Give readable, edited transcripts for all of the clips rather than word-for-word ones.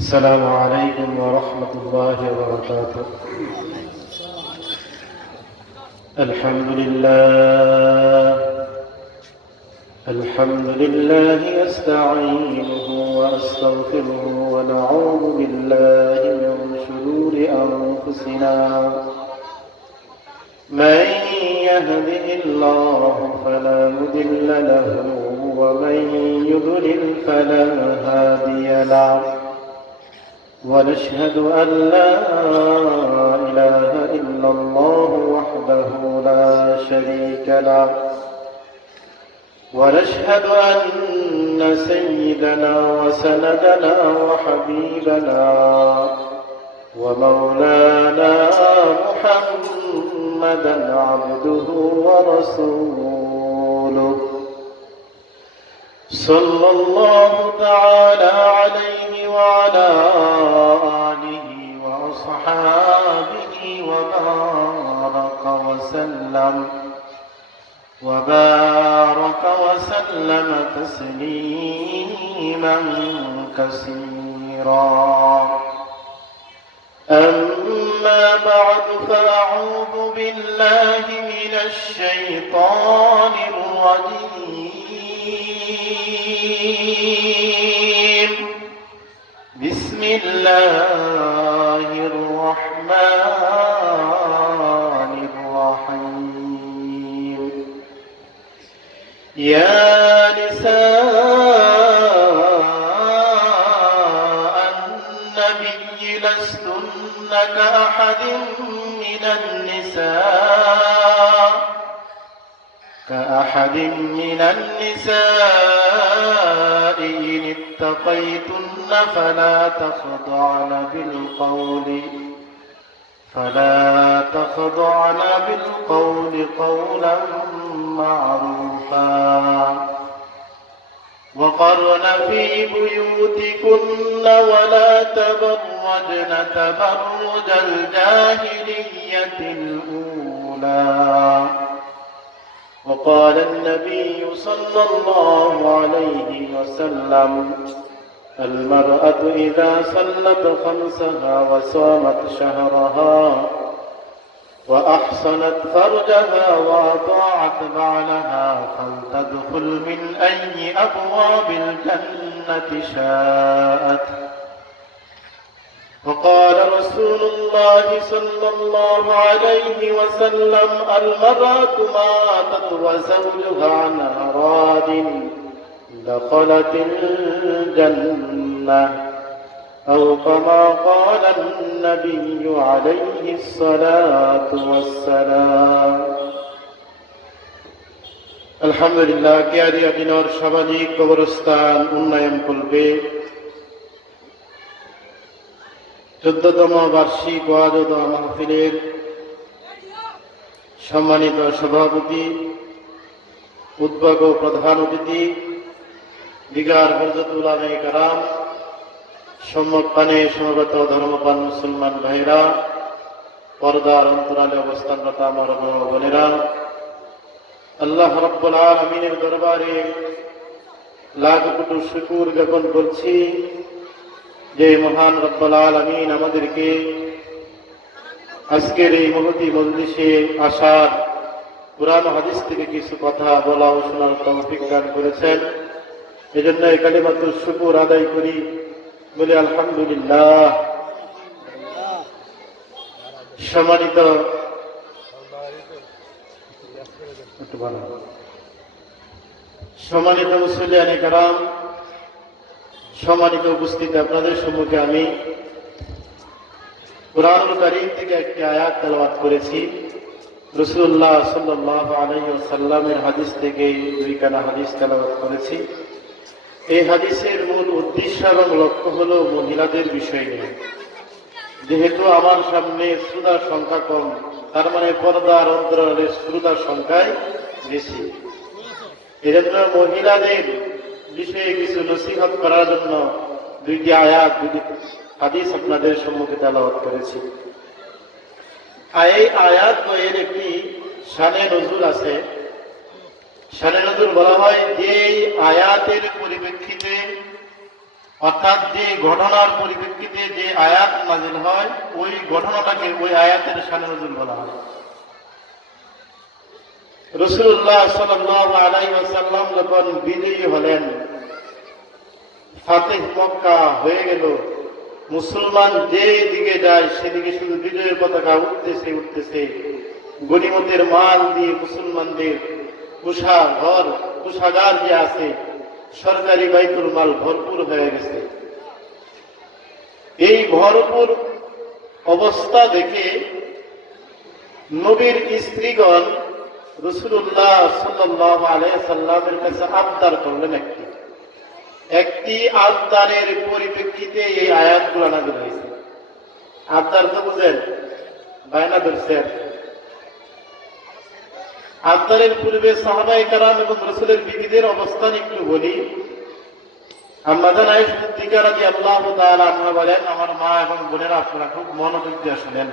السلام عليكم ورحمة الله وبركاته. الحمد لله أستعينه وأستغفره ونعوذ بالله من شرور أنفسنا. من يهده الله فلا مضل له ومن يضلل فلا هادي له، ونشهد أن لا إله إلا الله وحده لا شريك له، ونشهد أن سيدنا وسندنا وحبيبنا ومولانا محمدا عبده ورسوله، صلى الله تعالى عليه وعلى آله وأصحابه وبارك وسلم تسليما كثيرا. أما بعد، فأعوذ بالله من الشيطان الرجيم. بسم الله الرحمن الرحيم. يا نساء النبي لستن كأحد من النساء إن اتقيتن فلا تخضعن بالقول قولا معروفا، وقرن في بيوتكن ولا تبرجن تبرج الجاهلية الأولى. وقال النبي صلى الله عليه وسلم: المرأة إذا صلت خمسها وصامت شهرها وأحصنت فرجها وأطاعت بعلها فلتدخل من أي أبواب الجنة شاءت. وقال رسول الله صلى الله عليه وسلم: المرأة ماتت وزوجها عن أراد دخلت الجنة، أو كما قال النبي عليه الصلاة والسلام। আলহামদুলিল্লাহ, কেয়ারিয়া দিনর সামাজিক কবরস্থান উন্নয়ন কল্পে 14তম বার্ষিক ওয়াজ ও দোয়া মাহফিলের সম্মানিত সভাপতি, উদ্যোগ ও প্রধান অতিথি দিগার হযরত উলামায়ে কেরাম, সম্মুখপানে সমবেত ধর্মপ্রাণ মুসলমান ভাইরা, পর্দার অন্তরালে অবস্থানরত আমার বোনেরা, আল্লাহ রাব্বুল আলামিনের দরবারে লাখ কোটি শুকর জ্ঞাপন করছি যে মহান রব্বুল আলামিন আমাদেরকে আজকের এই মহতী মজলিসে আসার, কুরআন হাদিস থেকে কিছু কথা বলা ও শোনার তৌফিক দান করেছেন। এজন্য এই কালিমাতুল শুকর আদায় করি, বলি আলহামদুলিল্লাহ। সম্মানিত মুসলিয়ানে কেরাম, সম্মানিত উপস্থিতি, আপনাদের সম্মুখে আমি কুরআনুল কারীম থেকে একটি আয়াত তেলাওয়াত করেছি। রাসূলুল্লাহ সাল্লাল্লাহু আলাইহি ওয়াসাল্লামের হাদিস থেকে দুইখানা হাদিস তেলাওয়াত করেছি। এই হাদিসের মূল উদ্দেশ্য এবং লক্ষ্য হলো মহিলাদের বিষয় নিয়ে। যেহেতু আমার সামনে শ্রোতার সংখ্যা কম, তার মানে পর্দার অন্তরালে শ্রোতার সংখ্যাই বেশি। এজন্য মহিলাদের বিষয়ে কিছু নসিহত করার জন্য দুইটি আয়াত, দুইটি হাদিস আপনাদের সম্মুখে তেলাওয়াত করেছি। এই আয়াত এর একটি শানে নজুল আছে। শানে নজুল বলা হয় যে আয়াতের পরিপ্রেক্ষিতে অর্থাৎ যে ঘটনার পরিপ্রেক্ষিতে যে আয়াত নাযিল হয় ওই ঘটনাটাকে ওই আয়াতের শানে নজুল বলা হয়। রাসূলুল্লাহ সাল্লাল্লাহু আলাইহি ওয়াসাল্লাম যখন বিজয়ী হলেন, ফাতিহ মক্কা হয়ে গেল, মুসলমান যে দিকে যায় সেদিকে শুধু বিজয়ের পতাকা উঠতেছে উঠতেছে, গনিমতের মাল দিয়ে মুসলমানদের কোষাগার যে আছে, সরকারি বাইতুল মাল ভরপুর হয়ে গেছে। এই ভরপুর অবস্থা দেখে নবীর স্ত্রীগণ রাসূলুল্লাহ সাল্লাল্লাহু আলাইহি সাল্লামের কাছে আবদার করলেন। একটি আবদারের পরিপ্রেক্ষিতে এই আয়াতগুলো নাযিল হয়েছে। আবদার তো বুঝেন, বায়না ধরছেন। আবদারের পূর্বে সাহাবায়ে কেরাম এবং রাসূলের বিবিদের অবস্থান একটু বলি। আম্মা জান আয়েশা সিদ্দিকা রাদিয়াল্লাহু তাআলা আনহা বলেন, আমার মা এবং বোনেরা, আপনারা খুব মনোযোগ দিয়ে শুনেন।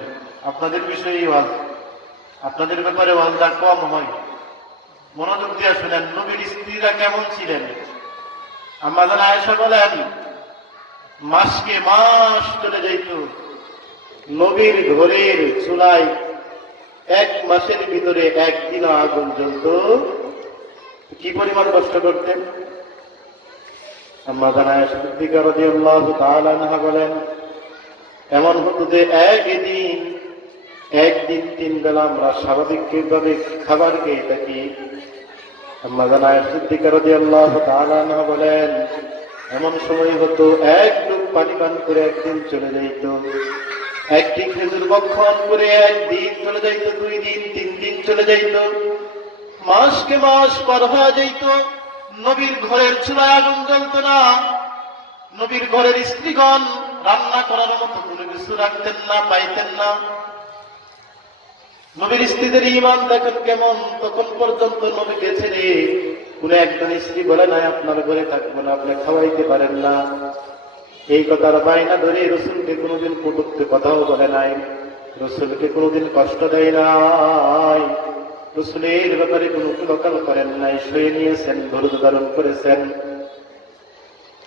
আপনাদের বিষয়ে ওয়াজ, আপনাদের ব্যাপারে ওয়াজটা কম হয়, মনোযোগ দিয়ে শুনেন। নবীর স্ত্রীরা কেমন ছিলেন? আম্মা জান আয়েশা বলেন, মাসকে মাস চলে যাইত, নবীর ঘরের চুলায় এক মাসের ভিতরে একদিন আগুন জ্বলত। কি পরিমাণ কষ্ট করতেন? আম্মা জান আয়েশা সিদ্দিকা রাদিয়াল্লাহু তাআলা আনহা বলেন, এমন হতো যে একদিন 3 বেলা আমরা স্বাভাবিকভাবে খাবার খেয়ে থাকি। আম্মা জান আয়েশা সিদ্দিকা রাদিয়াল্লাহু তাআলা আনহা বলেন, এমন সময় হতো এক ডুব পানি পান করে একদিন চলে যাইত, একটি খেজুর ভক্ষণ করে একদিন চলে যাইত, 2 দিন 3 দিন চলে যাইত, মাসকে মাস পার হয়ে যাইত। নবীর ঘরের চুলায় আগুন জ্বলত না। নবীর ঘরের স্ত্রীগণ রান্না করার মতো কোনো কিছু রাখতেন না, পাইতেন না। নবীর স্ত্রীদের ঈমান দেখেন কেমন। তখন পর্যন্ত নবীকে ছেড়ে কোন একজন স্ত্রী বলে নাই আপনার ঘরে থাকবো না, আপনি খাওয়াইতে পারেন না। এই কথার বায়না ধরে রাসূলকে কোনোদিন কটূক্তি কথাও বলে নাই, রাসূলকে কোনোদিন কষ্ট দেয় নাই, রাসূলের ব্যাপারে কোনো কুলকাল করেন নাই, সয়ে নিয়েছেন, ধৈর্য ধারণ করেছেন।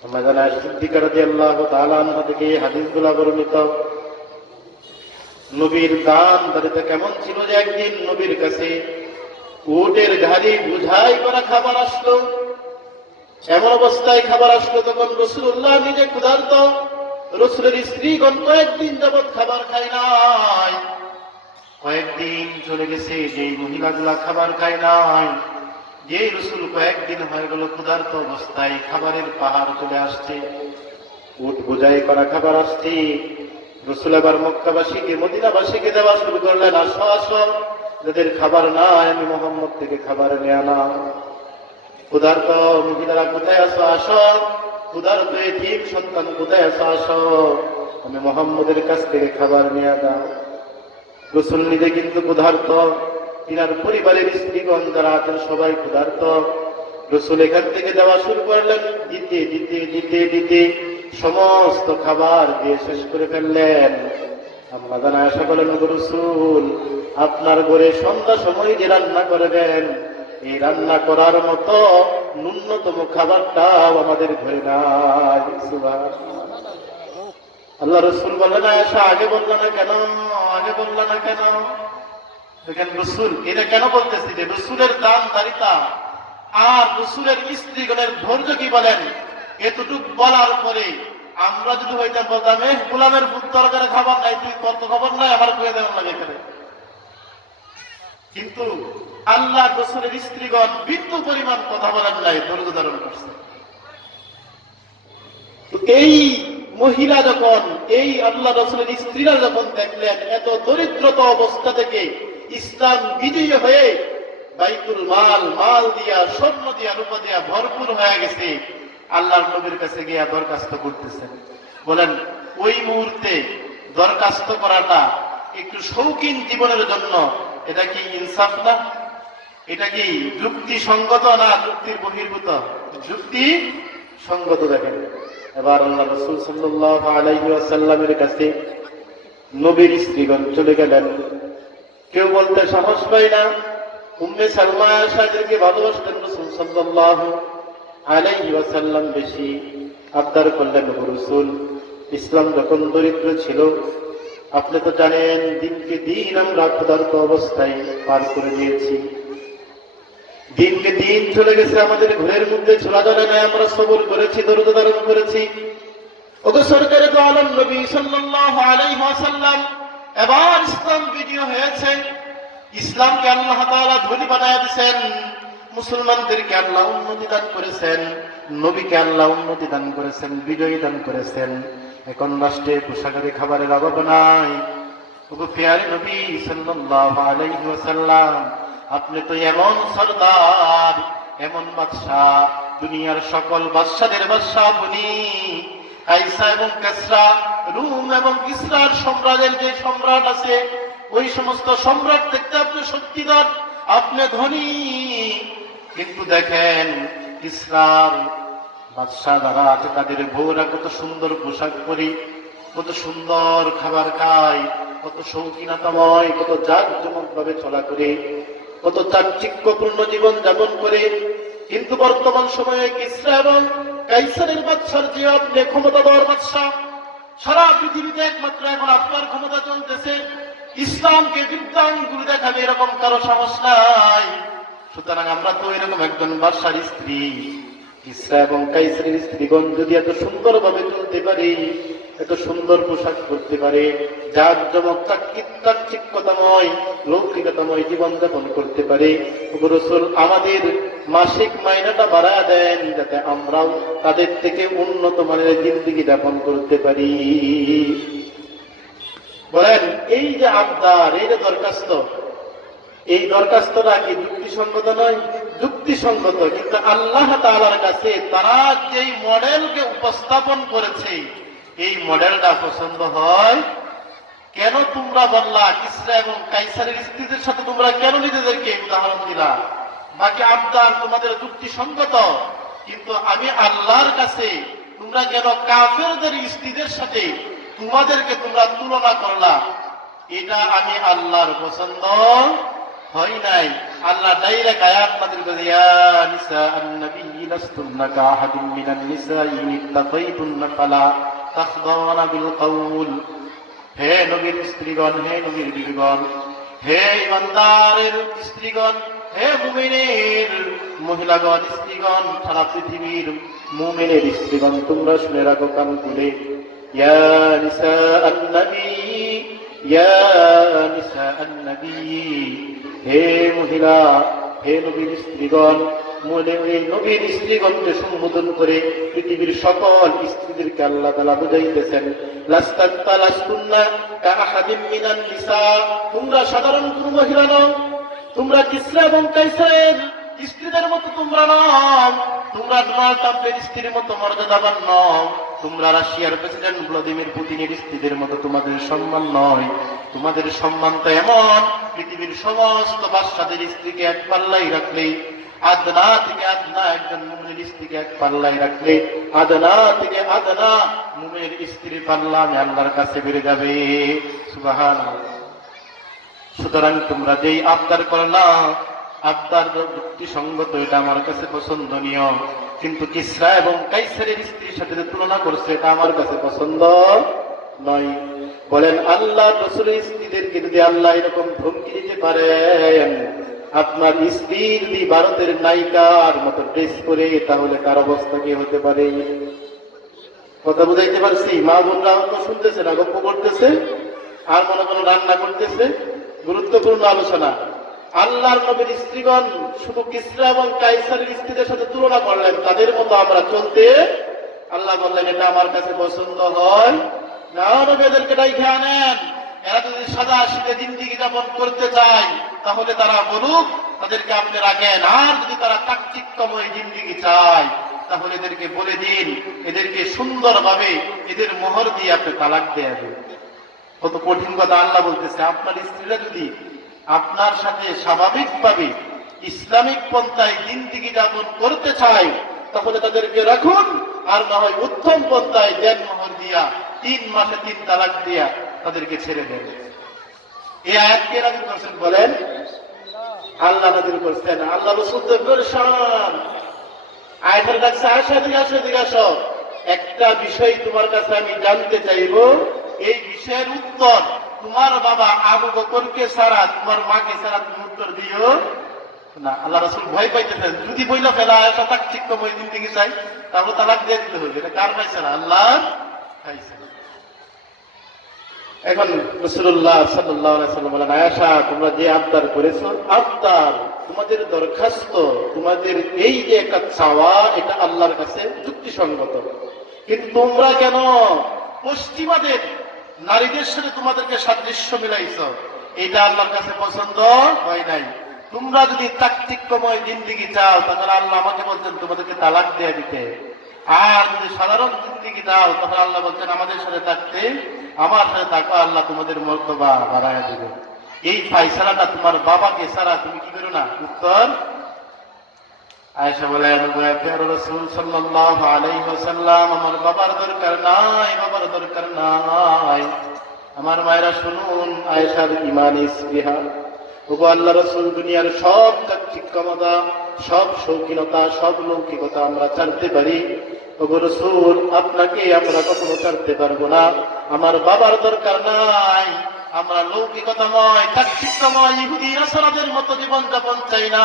আম্মা জান আয়েশা সিদ্দিকা রাদিয়াল্লাহু তাআলা আনহা থেকে এই হাদিসগুলো বর্ণিত। নবীর দান দারিদ্র কেমন ছিল যে একদিন নবীর কাছে উটের গাড়ি বুঝাই করা খাবার আসলো। এমন অবস্থায় খাবার আসলো তখন রাসূলুল্লাহ নিজে ক্ষুধার্ত, রাসূলের স্ত্রীগণ কয়েকদিন যাবৎ খাবার খায় নাই। কয়েকদিন চলে গেছে, যেই মহিলাগুলা খাবার খায় নাই, যে রাসূল কয়েকদিন হয়ে গেল ক্ষুধার্ত অবস্থায়, খাবারের পাহাড় চলে আসছে, উট বোঝাই করা খাবার আসছে। রাসূল আবার মক্কাবাসীকে, মদিনাবাসীকে দেওয়া শুরু করলেন, আসো আসো, যাদের খাবার নাই আমি মুহাম্মদ থেকে খাবার নিয়ে আনাম। ক্ষুধার্ত মহিলারা কোথায় আসো? আসো। ক্ষুধার্ত এতিম সন্তান কোথায় আসো? আসো, আমি মুহাম্মদের কাছ থেকে খাবার নিয়ে দাও। রাসূল নিজে কিন্তু ক্ষুধার্ত, তিনার পরিবারের স্ত্রীগণ যারা আছেন সবাই ক্ষুধার্ত। রাসূল এখান থেকে দেওয়া শুরু করলেন, দিতে দিতে দিতে দিতে সমস্ত খাবার দিয়ে শেষ করে ফেললেন। আম্মা জান আয়েশা বলেন, রাসূল আপনার ঘরে সন্ধ্যা সময় যে রান্না করবেন, এই রান্না করার মতো ন্যূনতম খাবারটাও আমাদের ঘরে নাই। আল্লাহ রাসূল বললেন, আয়েশা আগে বলল না কেন? আগে বলল না কেন? দেখেন রাসূল এটা কেন বলতেছি, যে রাসূলের দান দারিতা আর রাসূলের স্ত্রীগণের ধৈর্য কি বলেন। এতটুক বলার পরে আমরা যদি হইতাম বলতাম, গোলামের বুক তরকারি খাবার নাই, তুই কত খবর নাই, আমার কুয়ে দেওয়ার লাগে এখানে। কিন্তু আল্লাহ রাসূলের স্ত্রীগণ বিন্দু পরিমাণ কথা বলেন নাই, ধৈর্য ধারণ করছে। এই মহিলা যখন, এই আল্লাহ রাসূলের স্ত্রীরা যখন দেখলেন এত দরিদ্রতা অবস্থা থেকে ইসলাম বিজয়ী হয়ে বাইতুল মাল দিয়া, স্বর্ণ দিয়া, রূপা দিয়া ভরপুর হয়ে গেছে, আল্লাহর নবীর কাছে গিয়ে দরখাস্ত করতেছেন। বলেন, ওই মুহূর্তে দরখাস্ত করাটা একটু শৌখিন জীবনের জন্য এটা কি ইনসাফ না? এটা কি যুক্তিসঙ্গত না যুক্তির বহির্ভূত? যুক্তি সঙ্গত। দেখেন এবার আল্লাহ রাসূল সাল্লাল্লাহু আলাইহি ওয়াসাল্লামের কাছে নবীর স্ত্রীগণ চলে গেলেন। কেউ বলতে সাহস পায় না। উম্মে সালমা আয়েশাদেরকে ভালোবাসতেন রাসূল সাল্লাল্লাহু আলাইহি ওয়াসাল্লাম বেশি। আবদার করলেন, ওগো রাসূল, ইসলাম যখন দরিদ্র ছিল, আপনি তো জানেন দিনকে দিন আমরা ক্ষুধার্ত অবস্থায় পার করে দিয়েছি, দিনকে দিন চলে গেছে, আমাদের ঘরের মধ্যে ছোলা জলে নাই, আমরা সবর করেছি, দরদ ধারণ করেছি। ওগো সরকারে তো আলম নবী সাল্লাল্লাহু আলাইহি ওয়াসাল্লাম, এবার ইসলাম বিজয় হয়েছে, ইসলামকে আল্লাহ তাআলা ধনী বানায় দিয়েছেন, মুসলমানদেরকে আল্লাহ উন্নতি দান করেছেন, নবীকে আল্লাহ উন্নতি দান করেছেন, বিজয় দান করেছেন। এখন রাষ্ট্রে পোশাকারে খাবারের অভাব নাই। ওগো প্রিয় নবী সাল্লাল্লাহু আলাইহি ওয়াসাল্লাম, আপনি তো এমন সরদার, এমন বাদশাহ, দুনিয়ার সকল বাদশাদের বাদশাহ আপনি। কাইসা এবং কেসরা, রুম এবং ইসরার সম্রাটের যে সম্রাট আছে, ওই সমস্ত সম্রাট দেখতে আপনি শক্তিধর, আপনি ধনী। কিন্তু দেখেন ইসরার বাদশাহ যারা আছে, তাদের বউরা কত সুন্দর পোশাক পরি, কত সুন্দর খাবার খায়, কত শৌখিনতাময়, কত জাঁকজমক ভাবে চলা করে, কত চাকচিক্যপূর্ণ জীবন যাপন করে। কিন্তু বর্তমান সময়ে কিসরা এবং কাইসারের বাদশার যে আপনি ক্ষমতাধর বাদশাহ, সারা পৃথিবীতে একমাত্র এখন আপনার ক্ষমতা চলতেছে, ইসলামকে বিদ্যাঙ্গুলি দেখাবে এরকম কারো সাহস নাই। সুতরাং আমরা তো এরকম একজন বাদশার স্ত্রী, কিসরা এবং কাইসারের স্ত্রীগণ যদি এত সুন্দর ভাবে চলতে পারে, এত সুন্দর পোশাক পরতে পারে, জাঁকজমক চাকচিক্যতাময় লৌকিকতাময় জীবন যাপন করতে পারে, ওগো রাসূল আমাদের মাসিক মাইনাটা বাড়ায় দেন, যাতে আমরাও তাদের থেকে উন্নত মানের জিন্দেগি যাপন করতে পারি। বলেন, এই যে আবদার, এই যে দরখাস্ত, এই দরখাস্তটা কি যুক্তিসঙ্গত নয়? যুক্তিসঙ্গত। কিন্তু আল্লাহ তাআলার কাছে তারা যেই মডেলকে উপস্থাপন করেছে, এই মডেলটা পছন্দ হয়। কেন তোমরা বললা কিসরা এবং কাইসারের স্ত্রীদের সাথে তোমরা কেন নিজেদেরকে উদাহরণ দিলা? বাকি আবদার তোমাদের যুক্তিসঙ্গত, কিন্তু আমি আল্লাহর কাছে তোমরা কেন কাফেরদের স্ত্রীদের সাথে তোমাদেরকে তোমরা তুলনা করলা? এটা আমি আল্লাহর পছন্দ হয় নাই। আল্লাহ ডাইরেক্ট আয়াত নাযিল করে, ইয়া নিসা আন-নবী লাস্তুন্না কাআহাদিন মিনান নিসাই ইন ইত্তাকাইতুন্না ফালা তাখদাওনা বিল কাউল। হে নবীর স্ত্রীগণ, হে নবীর বিবিগণ, হে ইমানদারের স্ত্রীগণ, হে মুমিনের মহিলাগণ, স্ত্রীগণ, সারা পৃথিবীর মুমিনের স্ত্রীগণ, তোমরা শুনে রাখো কান খুলে, ইয়া নিসা আন-নবী, ইয়া নিসা আন-নবী, হে মহিলা, হে নবীর স্ত্রীগণ। এই নবীর স্ত্রীগণকে সম্বোধন করে পৃথিবীর সকল স্ত্রীদেরকে আল্লাহ তাআলা বুঝাইতেছেন, লাস্তুন্না কাআহাদিম মিনান নিসা, তোমরা সাধারণ কোন মহিলা নও, তোমরা কিসরা এবং কাইসারের স্ত্রীদের মতো তোমরা নও, তোমরা ডোনাল্ড ট্রাম্পের স্ত্রীর মতো মর্যাদাবান নও, তোমরা রাশিয়ার প্রেসিডেন্ট ভ্লাদিমির পুতিনের স্ত্রীদের মতো তোমাদের সম্মান নয়। তোমাদের সম্মান তো এমন, পৃথিবীর সমস্ত বাদশাদের স্ত্রীকে এক পাল্লাই রাখলে, আদনা থেকে আদনা একজন মুমিনের স্ত্রীকে এক পাল্লাই রাখলে, আদনা থেকে আদনা মুমিনের স্ত্রীর পাল্লা আমি আল্লাহর কাছে বেড়ে যাবে। সুবহানাল্লাহ। সুতরাং তোমরা যেই আবদার করলা, আবদার যুক্তিসঙ্গত, এটা আমার কাছে পছন্দনীয়, কিন্তু কিসরা এবং কাইসারের স্ত্রীর সাথে যে তুলনা করছে, এটা আমার কাছে পছন্দ নয়। বলেন, আল্লাহ রাসূলের স্ত্রীদেরকে যদি আল্লাহ এরকম ধমকি দিতে পারেন, আপনার স্ত্রী যদি ভারতের নায়িকার মতো ড্রেস করে, তাহলে তার অবস্থা কি হতে পারে? কথা বুঝাইতে পারছি? মা বোনরা তো শুনতেছে না, গল্প করতেছে, আর মনে কোনো রান্না করতেছে। গুরুত্বপূর্ণ আলোচনা। আল্লাহর নবীর স্ত্রীগণ শুধু কিসরা এবং কাইসারের স্ত্রীদের সাথে তুলনা করলেন, তাদের মতো আমরা চলতে, আল্লাহ বললেন এটা আমার কাছে পছন্দ হয় না। নবী এদেরকে ডাইকে আনেন, এরা যদি সাদা শীতে জিন্দেগি যাপন করতে চায়, তাহলে তারা বলুক, তাদেরকে আপনি রাখেন। আর যদি তারা চাকচিক্যময় জিন্দেগি চায়, তাহলে এদেরকে বলে দিন, এদেরকে সুন্দরভাবে এদের মোহর দিয়ে আপনি তালাক দিয়ে দেন। কত কঠিন কথা আল্লাহ বলতেছে। আপনার স্ত্রীরা যদি আপনার সাথে স্বাভাবিকভাবে ইসলামিক পন্থায় জিন্দেগি যাপন করতে চায়, তাহলে তাদেরকে রাখুন, আর না হয় উত্তম পন্থায় দেন মোহর দিয়া, 3 মাসে 3 তালাক দিয়া তাদেরকে ছেড়ে দেন। এই আয়াত কে নাযিল করেছেন বলেন? আল্লাহ নাযিল করেছেন। আল্লাহ রাসূল তো পেরেশান। আয়াতের ডাকছে, আয়েশা দিকে আসো, দিকে আসো। একটা বিষয় তোমার কাছে আমি জানতে চাইব, এই বিষয়ের উত্তর তোমার বাবা আবু বকরকে ছাড়া, তোমার মাকে ছাড়া তুমি উত্তর দিও না। আল্লাহ রাসূল ভয় পাইতেছেন, যদি বইলা ফেলা আয়েশা তাকচিক্যময় জিন্দেগি চাই, তাহলে তালাক দিয়ে দিতে হবে। এটা কার পাইছে না? আল্লাহ পাইছে। এখন রাসূলুল্লাহ সাল্লাল্লাহু আলাইহি ওয়াসাল্লাম বলেন, আয়েশা তোমরা যে আবদার করেছো, আবদার তোমাদের দরখাস্ত, তোমাদের এই যে একটা চাওয়া, এটা আল্লাহর কাছে যুক্তিসঙ্গত, কিন্তু তোমরা কেন পশ্চিমাদের নারীদের সাথে তোমাদেরকে সাদৃশ্য মিলাইছো, এটা আল্লাহর কাছে পছন্দ হয় নাই। তোমরা যদি তাকতিক্যময় জিন্দেগি চাও, তাহলে আল্লাহ আমাকে বলছেন তোমাদেরকে তালাক দিয়ে দিতে। আর যদি সাধারণ জিন্দেগি চাও, তাহলে আল্লাহ বলছেন আমাদের সাথে থাকতে, আমার সাথে থাকো, আল্লাহ তোমাদের মর্তবা বাড়ায় দিবে। এই ফাইসালাটা তোমার বাবাকে ছাড়া তুমি কি করো না। উত্তর আয়েশা বলেন, রাসূল সাল্লাল্লাহু আলাইহি ওয়াসাল্লাম, আমার বাবার দরকার নাই, বাবার দরকার নাই। আমার মায়েরা শুনুন, আয়েশার ঈমানি স্পৃহা। ওগো আল্লাহ রাসূল, দুনিয়ার সব তাকচিক ক্ষমতা, সব শৌখিনতা, সব লৌকিকতা আমরা ছাড়তে পারি, ওগো রাসূল আপনাকে আমরা কখনো ছাড়তে পারবো না। আমার বাবার দরকার নাই, আমরা লৌকিকতাময় তাকচিক্যময় ইহুদি নাসারাদের মতো জীবনযাপন চাই না,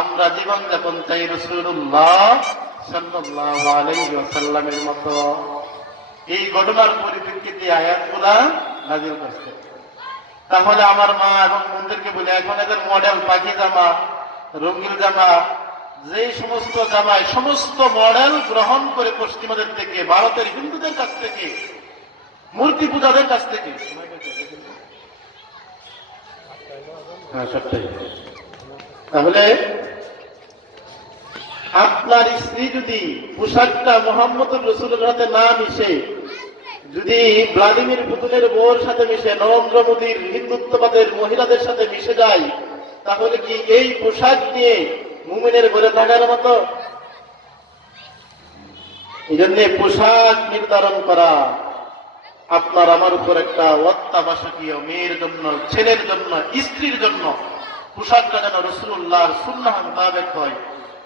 আমরা জীবনযাপন চাই রাসূলুল্লাহ সাল্লাল্লাহু আলাইহি ওয়াসাল্লামের মতো। এই ঘটনার পরিপ্রেক্ষিতে আয়াতগুলা নাযিল করছে। তাহলে আমার মা এবং বোনদেরকে বলে, এখন এদের মডেল পাখি জামা, রঙিন জামা, যে সমস্ত জামায় সমস্ত মডেল গ্রহণ করে পশ্চিমাদের থেকে, ভারতের হিন্দুদের কাছ থেকে, মূর্তি পূজাদের কাছ থেকে, তাহলে আপনার স্ত্রী যদি পোশাকটা মুহাম্মদুর রাসূলের সাথে না মিশে, যদি ভ্লাদিমির পুতিনের বউর সাথে মিশে, নরেন্দ্র মোদীর হিন্দুত্ববাদের মহিলাদের সাথে মিশে যায়, তাহলে কি এই পোশাক নিয়ে মুমিনের ঘরে থাকার মতো? এই জন্য পোশাক নির্ধারণ করা আপনার আমার উপর একটা অত্যাবশ্যকীয়। মেয়ের জন্য, ছেলের জন্য, স্ত্রীর জন্য পোশাকটা যেন রাসূলুল্লাহর সুন্নাহ মোতাবেক হয়,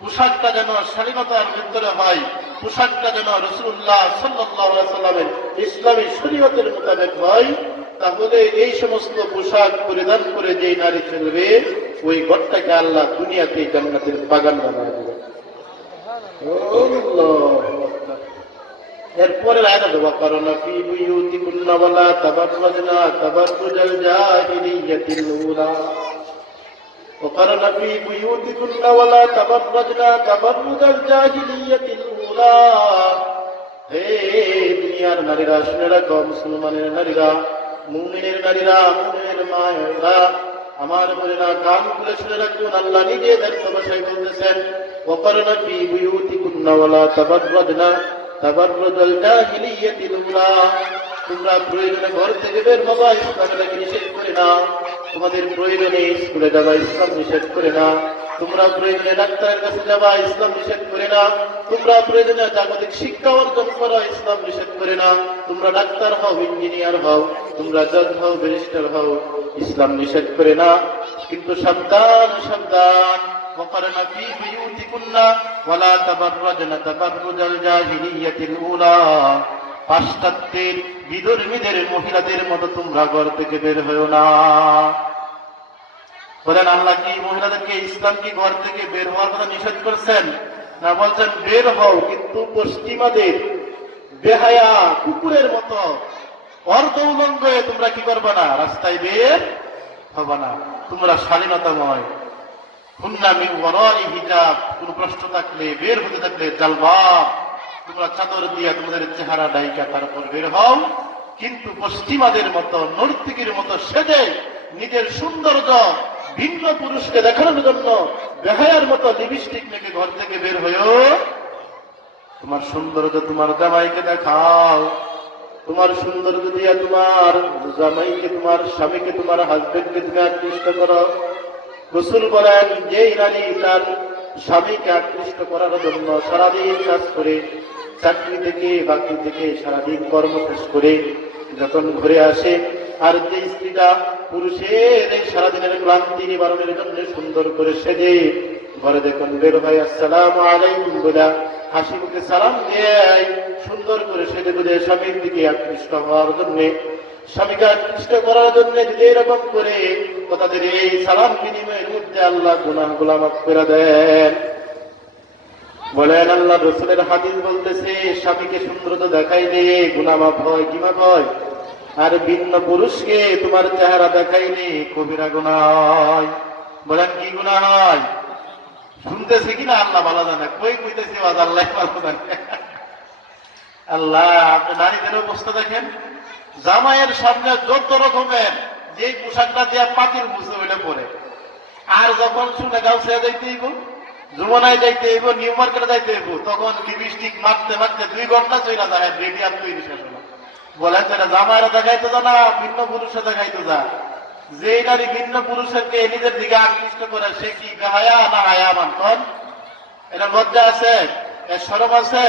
পোশাকটা যেন স্বাধীনতার ভিতরে হয়, পোশাকটা যেন রাসূলুল্লাহ সাল্লাল্লাহু আলাইহি ওয়াসাল্লামের ইসলামী শরীয়তের মোতাবেক হয়। তাহলে এই সমস্ত পোশাক পরিধান করে যে নারী চলবে, ওই ঘরটাকে আল্লাহ দুনিয়াতে জান্নাতের বাগান বানায় দেবে। এরপরে আয়াত, ওয়াকারনা ফি বুয়ুতিকুন্না ওয়ালা তাবাররাজনা তাবাররুজাল জাহিলিয়াতিল উলা, وقرن في بيوتكن ولا تبرجن تبرج الجاهلية الأولى। হে দুনিয়ার নারীরা শুনে রাখো, মুসলমানের নারীরা, মুমিনের নারীরা, মুমিনের মায়েরা, আমার বোনেরা কান খুলে শুনে রাখুন, আল্লাহ নিজে ব্যক্ত ভাষায় বলতেছেন, وقرن في بيوتكن ولا تبرجن تبرج الجاهلية الأولى। তোমরা প্রয়োজনে ঘর থেকে বের হবা, ইসলামটাকে নিষেধ করে না। তোমাদের প্রয়োজনে স্কুলে যাবা, ইসলাম নিষেধ করে না। তোমরা প্রয়োজনে ডাক্তারের কাছে যাবা, ইসলাম নিষেধ করে না। তোমরা প্রয়োজনে জাগতিক শিক্ষা অর্জন করো, ইসলাম নিষেধ করে না। তোমরা ডাক্তার হও, ইঞ্জিনিয়ার হও, তোমরা জজ হও, ব্যারিস্টার হও, ইসলাম নিষেধ করে না। কিন্তু সাবধান, সাবধান, ওয়াকারনা ফি বুয়ুতিকুন্না ওয়ালা তাবাররাজনা তাবাররুজাল জাহিলিয়াতিল উলা। পাশ্চাত্যের বিধর্মীদের মহিলাদের মতো তোমরা ঘর থেকে বের হয়েও না। বলেন আল্লাহ কি মহিলাদেরকে, ইসলাম কি ঘর থেকে বের হওয়ার কথা নিষেধ করছেন? না, বলছেন বের হও, কিন্তু পশ্চিমাদের বেহায়া কুকুরের মতো অর্ধ উলঙ্গ হয়ে তোমরা কি করবে না, রাস্তায় বের হবে না। তোমরা স্বাধীনতাময়, হুন্না মিন ওয়ারাই হিজাব, কোন প্রশ্ন থাকলে, বের হতে থাকলে জালবাব, তোমরা চাদর দিয়া তোমাদের চেহারা ডাইকা তারপর বের হও। কিন্তু পশ্চিমাদের মতো, নর্তকীর মতো সেজে নিজের সৌন্দর্য ভিন্ন পুরুষকে দেখানোর জন্য বেহায়ার মতো লিপস্টিক মেখে ঘর থেকে বের হয়েও তোমার সৌন্দর্য তোমার জামাইকে দেখাও। তোমার সৌন্দর্য দিয়া তোমার জামাইকে, তোমার স্বামীকে, তোমার হাজবেন্ডকে তুমি আকৃষ্ট করো। রাসূল বলেন, যেই নারী তার স্বামীকে আকৃষ্ট করার জন্য সারাদিন কাজ করে, চাকরি থেকে বাকরি থেকে সারাদিন কর্ম শেষ করে যখন ঘরে আসে, আর যে স্ত্রীটা পুরুষের এই সারাদিনের ক্লান্তি নিবারণের জন্য সুন্দর করে সেজে ঘরে যখন বের হয়, আসসালামু আলাইকুম বলে হাসি মুখে সালাম দিয়ে সুন্দর করে সেজে গুজে স্বামীর দিকে আকৃষ্ট হওয়ার জন্য, স্বামীকে আকৃষ্ট করার জন্য যদি এরকম করে তাদের এই সালাম বিনিময়ের মধ্যে আল্লাহ গুনাহগুলো মাফ করে দেন। বলেন আল্লাহ রাসূলের হাদিস বলতেছে, স্বামীকে সুন্দর তো দেখাইলে গুনাহ মাফ হয়। কি মাফ হয়? আর ভিন্ন পুরুষকে তোমার চেহারা দেখাইলে কবিরা গুনাহ হয়। বলেন কি গুনাহ হয়? শুনতেছে কিনা আল্লাহ ভালো জানে, কই কইতেছে আল্লাহ ভালো জানে। আল্লাহ, আপনি নারীদের অবস্থা দেখেন, জামাইয়ের সামনে যত রকমের যে পোশাকটা দিয়া পাতিল বুঝে ওইটা পরে, আর যখন শুনে গাও সে যাইতে হইব, যমুনায় যাইতে হইব, নিউ মার্কেটে যাইতে হইব, তখন লিপস্টিক মারতে মারতে 2 ঘন্টা চইলা যায় রেডি আর তৈরি শেষ হলো। বলেন তো এটা জামাইরা দেখাইতো যা না ভিন্ন পুরুষে দেখাইতো যা? যে নারী ভিন্ন পুরুষকে নিজের দিকে আকৃষ্ট করে সে কি বেহায়া না হায়াবান? কোন এটা লজ্জা আছে? এর শরম আছে?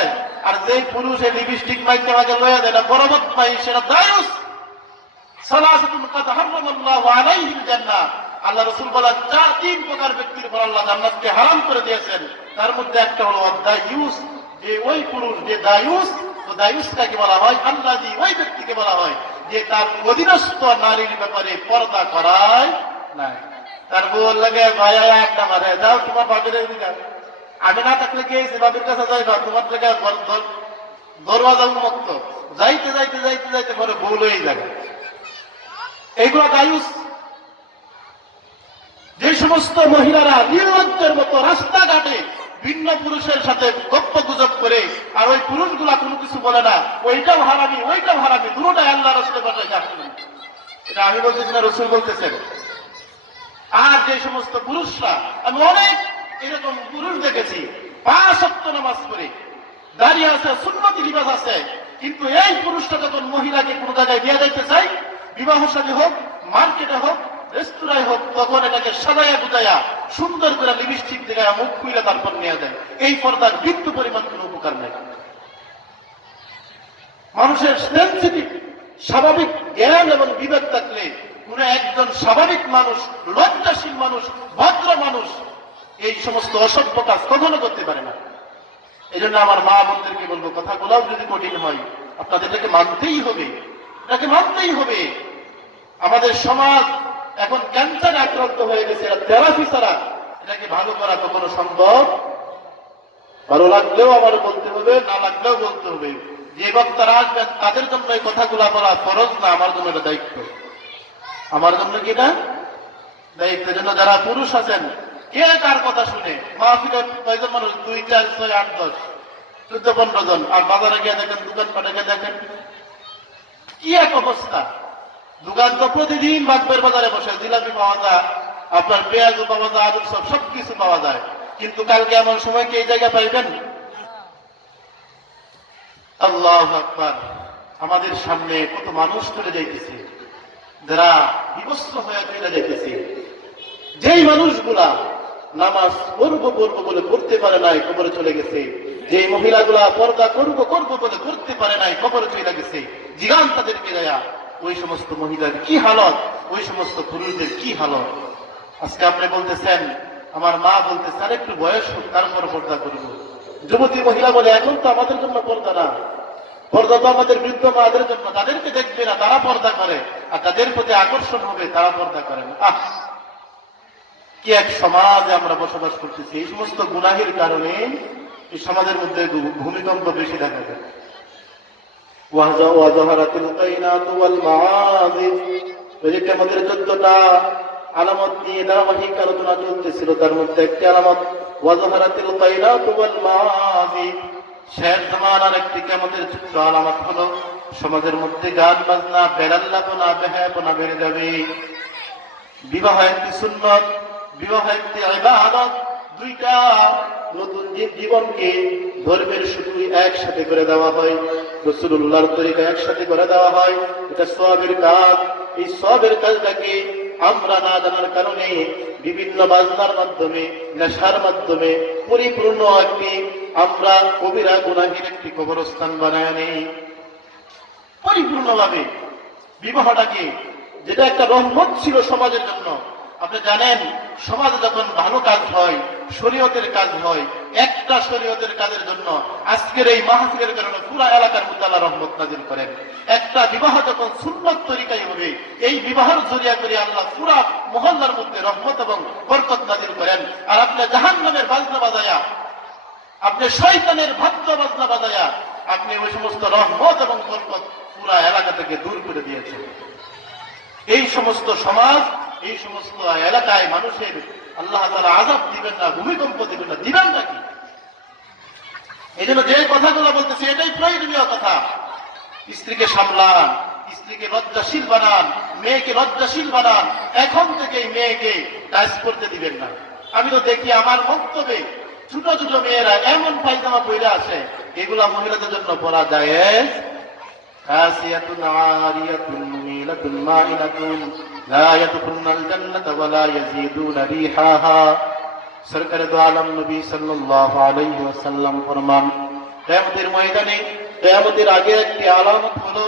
আর যেই পুরুষ এই লিপস্টিক মাইতে মাঝে লইয়া দেয় না বরবত পাই, সেটা দায়ুস। সালাসাতুন কাদ হারামাল্লাহু আলাইহিল জান্নাহ। আল্লাহ রাসূল বলেন, 3 প্রকার ব্যক্তির উপর আল্লাহ জান্নাতকে হারাম করে দিয়েছেন। তার মধ্যে একটা হলো দায়ুস, যে ওই পুরুষ যে দায়ুস, তো দায়ুসটাকে বলা হয় আল্লাযী, ওই ব্যক্তিকে বলা হয় যে তার অধীনস্থ নারীর ব্যাপারে পর্দা করায় নাই। তার বউ লাগে ভাইয়া একটা মারে যাও তোমার বাপের দিকে, আমি না থাকলে কে এসে বাপের কাছে যাই না, তোমার থেকে দরওয়াজা উন্মুক্ত, যাইতে যাইতে যাইতে যাইতে পরে বউ লই যাবে। এইগুলো দায়ুস। যে সমস্ত মহিলারা নির্লজ্জের মতো রাস্তাঘাটে ভিন্ন পুরুষের সাথে গপ্প গুজব করে আর ওই পুরুষগুলা কোনো কিছু বলে না, ওইটাও হারামি ওইটাও হারামি, দুটোটাই আল্লাহ রাসূলের বাসায় যাচ্ছে। এটা আমি বলতেছি না, রাসূল বলতেছেন। আর যে সমস্ত পুরুষরা, আমি অনেক এরকম পুরুষ দেখেছি 5 ওয়াক্ত নামাজ পড়ে দাঁড়িয়ে আছে, সুন্নতি লিবাস আছে, কিন্তু এই পুরুষটা যখন মহিলাকে কোনো জায়গায় নিয়ে যাইতে চাই, বিবাহ শাদী হোক, মার্কেটে হোক, রেস্তোরাঁয় হোক, তখন এটাকে সাজাইয়া বুঝাইয়া সুন্দর করে লিপস্টিক দেখায় মুখ খুইলে তারপর নিয়ে যায়। এই পর্দার বিন্দু পরিমাণ কোনো উপকার নেই। মানুষের সেন্সিটিভ স্বাভাবিক জ্ঞান এবং বিবেক থাকলে কোন একজন স্বাভাবিক মানুষ, লজ্জাশীল মানুষ, ভদ্র মানুষ এই সমস্ত অসভ্য কাজ কখনো করতে পারে না। এই জন্য আমার মা বোনদেরকে বলবো, কথাগুলোও যদি কঠিন হয় আপনাদের এটাকে মানতেই হবে, এটাকে মানতেই হবে। আমাদের সমাজ এখন ক্যান্সারে আক্রান্ত হয়ে গেছে, থেরাপি ছাড়া এটাকে ভালো করা কখনো সম্ভব। ভালো লাগলেও আমার বলতে হবে, না লাগলেও বলতে হবে। যে বক্তারা আসবেন তাদের জন্য এই কথাগুলো বলা ফরজ না, আমার জন্য এটা দায়িত্ব। আমার জন্য কি না দায়িত্বের জন্য যারা পুরুষ আছেন, কে কার কথা শুনে? মাহফিলে কয়জন মানুষ? 2, 4, 6, 8, 10, 14, 15 জন। আর বাজারে গিয়ে দেখেন, দোকানপাটে গিয়ে দেখেন কি এক অবস্থা। দোকান তো প্রতিদিন বাগবের বাজারে বসে, জিলাপি পাওয়া যায়, আপনার পেঁয়াজও পাওয়া যায়, আলুর সবকিছু পাওয়া যায়, কিন্তু কালকে এমন সময় কি এই জায়গা পাইবেন? আল্লাহু আকবার। আমাদের সামনে কত মানুষ চলে যাইতেছে, যারা বিবস্ত্র হয়ে চলে যাইতেছে। যেই মানুষগুলা নামাজ পড়বো বলে পড়তে পারে নাই, কবরে চলে গেছে। যে মহিলাগুলা পর্দা করবো বলে করতে পারে নাই, কবরে চলে গেছে। জিগান তাদেরকে দেয়া, ওই সমস্ত মহিলার কি হালত, ওই সমস্ত পুরুষদের কি হালত। আজকে আপনি বলতেছেন, আমার মা বলতেছে আর একটু বয়স হোক তারপর পর্দা করবো। যুবতী মহিলা বলে এখন তো আমাদের জন্য পর্দা না, পর্দা তো আমাদের বৃদ্ধ মাদের জন্য, তাদেরকে দেখবে না তারা পর্দা করে, আর তাদের প্রতি আকর্ষণ হবে তারা পর্দা করে না। কি এক সমাজে আমরা বসবাস করতেছি। এই সমস্ত গুনাহের কারণে এই সমাজের মধ্যে ভূমিকম্প বেশি দেখা যায়। আমাদের 14টা আলামত নিয়ে ধারাবাহিক আলোচনা চলতেছিল, তার মধ্যে একটি আলামত ওয়াজহারাতিল কায়নাত ওয়াল মাআযিব। শেষ জামানার একটি কিয়ামতের ছোট্ট আলামত হলো সমাজের মধ্যে গান বাজনা, বেলাল্লাপনা, বেহায়াপনা বেড়ে যাবে। বিবাহ একটি সুন্নত, বিবাহ একটি ইবাদত, দুইটা নতুন জীবনকে ধর্মের শুধু একসাথে করে দেওয়া হয়, রাসূলুল্লাহর তরিকা একসাথে করে দেওয়া হয়। এটা সওয়াবের কাজ। এই সওয়াবের কাজটাকে আমরা না জানার কারণে বিভিন্ন বাজনার মাধ্যমে, নেশার মাধ্যমে পরিপূর্ণ একটি আমরা কবিরা গুনাহের একটি কবরস্থান বানায় নেই। পরিপূর্ণভাবে বিবাহটাকে, যেটা একটা রহমত ছিল সমাজের জন্য, আপনি জানেন সমাজে যখন ভালো কাজ হয়, শরীয়তের কাজ হয়, একটা শরীয়তের কাজের জন্য আজকের এই মাহফিলের কারণে পুরো এলাকার মধ্যে আল্লাহ রহমত নাজিল করেন। একটা বিবাহ যখন সুন্নত তরিকায় হবে, এই বিবাহের জরিয়া করে আল্লাহ পুরা মহল্লার মধ্যে রহমত এবং বরকত নাজিল করেন। আর আপনি জাহান্নামের বাজনা বাজায়া, আপনি শয়তানের ভাদ্য বাজনা বাজায়া আপনি ওই সমস্ত রহমত এবং বরকত পুরা এলাকা থেকে দূর করে দিয়েছেন। এই সমস্ত সমাজ, এই সমস্ত এলাকায় মানুষের আল্লাহ তাআলা আযাব দিবেন না, ভূমিকম্প দিবেন না, দিবেন নাকি? এই জন্য যে কথাগুলো বলতেছি এটাই প্রয়োজনীয় কথা। স্ত্রীকে সামলান, স্ত্রীকে লজ্জাশীল বানান, মেয়েকে লজ্জাশীল বানান। এখন থেকেই মেয়েকে ডাইস করতে দিবেন না। আমি তো দেখি আমার বক্তব্যে ছোট ছোট মেয়েরা এমন পায়জামা পরে আসে, এগুলা মহিলাদের জন্য পরা জায়েজ। কাসিয়াতুন আরিয়াতুন মুমিলাতুন মাইলাতুন লা ইয়াদখুলুনাল জান্নাতা ওয়া লা ইয়াজিদুনা রিহাহা। সরকারে দো আলম নবী সাল্লাল্লাহু আলাইহি ওয়াসাল্লাম ফরমান, কিয়ামতের ময়দানে, কিয়ামতের আগে একটি আলামত হলো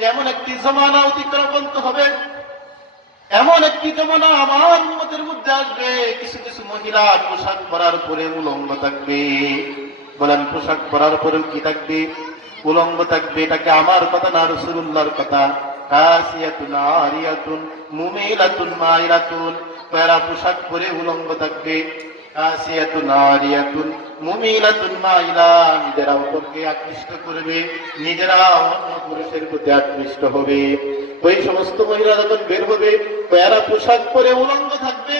যেমন একটি জামানা অতিক্রম হবে, এমন একটি জামানা আমার উম্মতের মধ্যে আসবে, কিছু কিছু মহিলা পোশাক পরার পরে উলঙ্গ থাকবে। বলেন পোশাক পরার পরেও কি থাকবে? উলঙ্গ থাকবে। এটাকে আমার কথা না, রাসূলুল্লাহর কথা। কাসিয়াতুন আরিয়াতুন মুমিলাতুন মাইলাতুন, পরা পোশাক পরে উলঙ্গ থাকবে। কাসিয়াতুন আরিয়াতুন মুমিলাতুন মাইলা, নিজেরা অপরকে আকৃষ্ট করবে, নিজেরা অন্য পুরুষের প্রতি আকৃষ্ট হবে। ওই সমস্ত মহিলা যখন বের হবে, পরা পোশাক পরে উলঙ্গ থাকবে।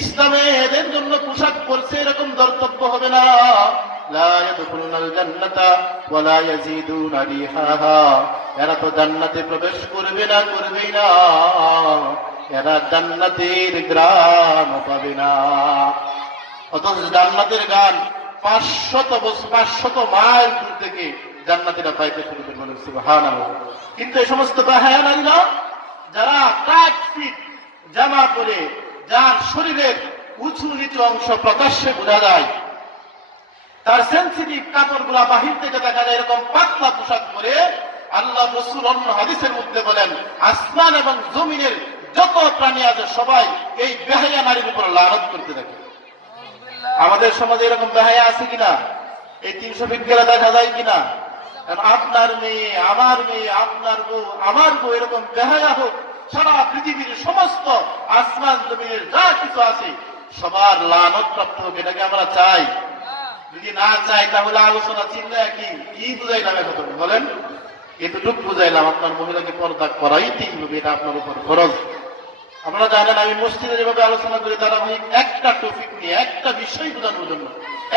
ইসলামে এদের জন্য পোশাক পরছে এরকম দর্তব্য হবে না। লা ইয়াদখুলুনাল জান্নাতা ওয়া লা ইয়াজিদুনা রিহাহা, এরা তো জান্নাতে প্রবেশ করবে না, করবেই না। এরা জান্নাতের গ্রাম পাবে না। অথচ জান্নাতের গান 500 মাইল দূর থেকে জান্নাতীরা পাইতে শুরু করবে, বলেন সুবহানাল্লাহ। কিন্তু এই সমস্ত বেহায়া নারীরা যারা টাইট ফিট জামা পরে, যার শরীরের উঁচু নিচু অংশ প্রকাশ্যে বোঝা যায়, তার সেন্সিটিভ কাপড়গুলা বাহির থেকে দেখা যায়, এরকম পাতলা পোশাক পরে আল্লাহ রাসূল অন্য হাদিসের মধ্যে বলেন, আসমান এবং জমিনের যত প্রাণী আছে সবাই এই বেহায়া নারীর উপর লানত করতে থাকে। আমাদের সমাজে এরকম বেহায়া আছে কিনা? এই 300 ফিট গেলে দেখা যায় কিনা? আপনার মেয়ে, আমার মেয়ে, আপনার বউ, আমার বউ এরকম বেহায়া হোক, সারা পৃথিবীর সমস্ত আসমান জমিনের যা কিছু আছে সবার লানত প্রাপ্ত হোক, এটাকে আমরা চাই? যদি না চাই তাহলে আলোচনা চিন্তা কি বুঝাইলাম এখন বলেন? এতটুকু বুঝাইলাম, আপনার মহিলাকে পর্দা করাইতেই হবে, এটা আপনার উপর ফরজ। আপনারা জানেন আমি মসজিদে যেভাবে আলোচনা করি, তারা আমি একটা টপিক নিয়ে একটা বিষয় বোঝানোর জন্য,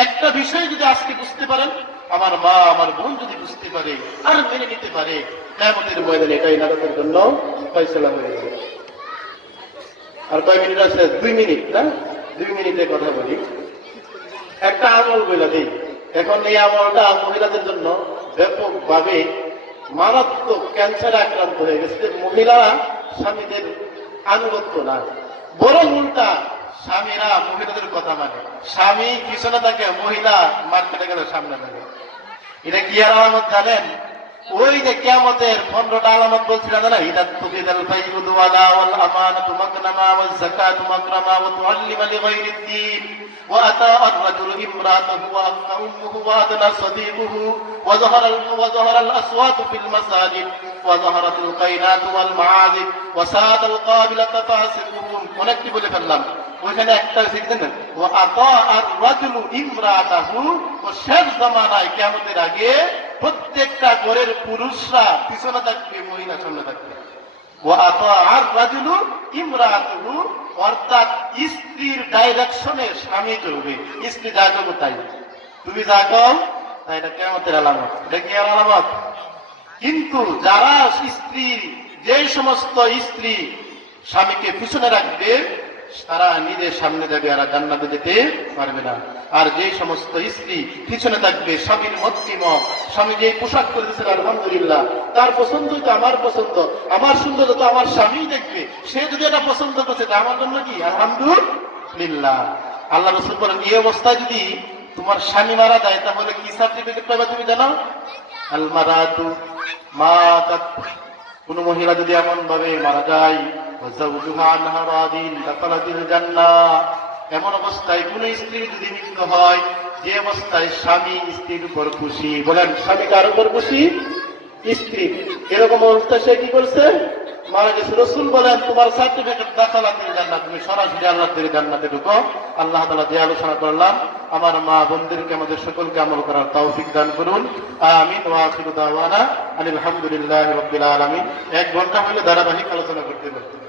একটা বিষয় যদি আজকে বুঝতে পারেন, আমার মা আমার বোন যদি বুঝতে পারে আর মেনে নিতে পারে, কিয়ামতের ময়দানে এটাই নারকের জন্য ফয়সালা হয়ে যাবে। আর কয় মিনিট আছে? 2 মিনিট না? 2 মিনিটে কথা বলি। একটা আমল বলে দিই। এখন এই আমলটা মহিলাদের জন্য ব্যাপকভাবে মারাত্মক ক্যান্সারে আক্রান্ত হয়ে গেছে। মহিলারা স্বামীদের আনুগত্য না, বরং উল্টা স্বামীরা মহিলাদের কথা মানে। স্বামী পিছনে থাকে, মহিলা মার্কেটে গেলে সামনে থাকে। এটা কি আর আলামত জানেন? ওই যে কিয়ামতের 15টা আলামত বলছিলাম না, ইদা তুবিদাল ফাইদু ওয়ালা ওয়াল আমানাতু মাগনামা ওয়াজ যাকাতু মাগরামা ওয়া তুআল্লিমা লিগাইরিদ দীন ওয়া আতা আর-রাজুলু ইমরাতাহু ওয়া উম্মুহু ওয়া আদনা সাদীকুহু ওয়া যাহারা আল-আসওয়াতু ফিল মাসাজিদ ওয়া যাহারাতুল কাইনাতু ওয়াল মাআযিব ওয়া সাদাল কাবিলাতু ফাসিকুহুম। অনেক কি বলে ফেললাম। ওইখানে একটা শিখতেন না, ওয়া আতা আর-রাজুলু ইমরাতাহু, ও শেষ জামানায় কিয়ামতের আগে প্রত্যেকটা ঘরের পুরুষরা পিছনে থাকবে, মহিলা সামনে থাকবে। ওয়া আতা আর-রাজুলু ইমরাতাহু, অর্থাৎ স্ত্রীর ডাইরেকশনে স্বামী চলবে। স্ত্রী যা করবে তাই, তুমি যা কও তাই, এটা কিয়ামতের আলামত। এটা কি আলামত? কিন্তু যারা স্ত্রী, যে সমস্ত স্ত্রী স্বামীকে পিছনে রাখবে তারা নিজের সামনে যাবে, আর জান্নাতে যেতে পারবে না। আর যে সমস্ত স্ত্রী পিছনে থাকবে, স্বামীর মত, স্বামী যে পোশাক করেছেন আলহামদুলিল্লাহ, তার পছন্দই তো আমার পছন্দ, আমার সুন্দর তো আমার স্বামী দেখবে, সে যদি এটা পছন্দ করছে তা আমার জন্য কি আলহামদুলিল্লাহ। আল্লাহ রাসূল বলেন, এই অবস্থায় যদি তোমার স্বামী মারা যায় তাহলে কি সার্টিফিকেট পাবে তুমি জানো? আল মারাতু মাতাত কোন মহিলা যদি এমন ভাবে মারা যায় ওয়াজাউজুহা আনহা রাদিন দাখালাতিল জান্নাহ, এমন অবস্থায় কোন স্ত্রী যদি মৃত্যু হয় যে অবস্থায় স্বামী স্ত্রীর উপর খুশি, বলেন স্বামী কার উপর খুশি? স্ত্রী। এরকম অবস্থা সে কি করছে? মারা গেছে। রাসূল বলেন তোমার সার্টিফিকেট দাখালাতিল জান্নাহ, তুমি সরাসরি আল্লাহর জান্নাতে ঢুকো। আল্লাহ তাআলা যে আলোচনা করলাম আমার মা বোনদেরকে আমাদের সকলকে আমল করার তৌফিক দান করুন। আমিন। ওয়া আখিরু দাওয়ানা আলহামদুলিল্লাহি রাব্বিল আলামিন। 1 ঘন্টা হলে ধারাবাহিক আলোচনা করতে পারতেন।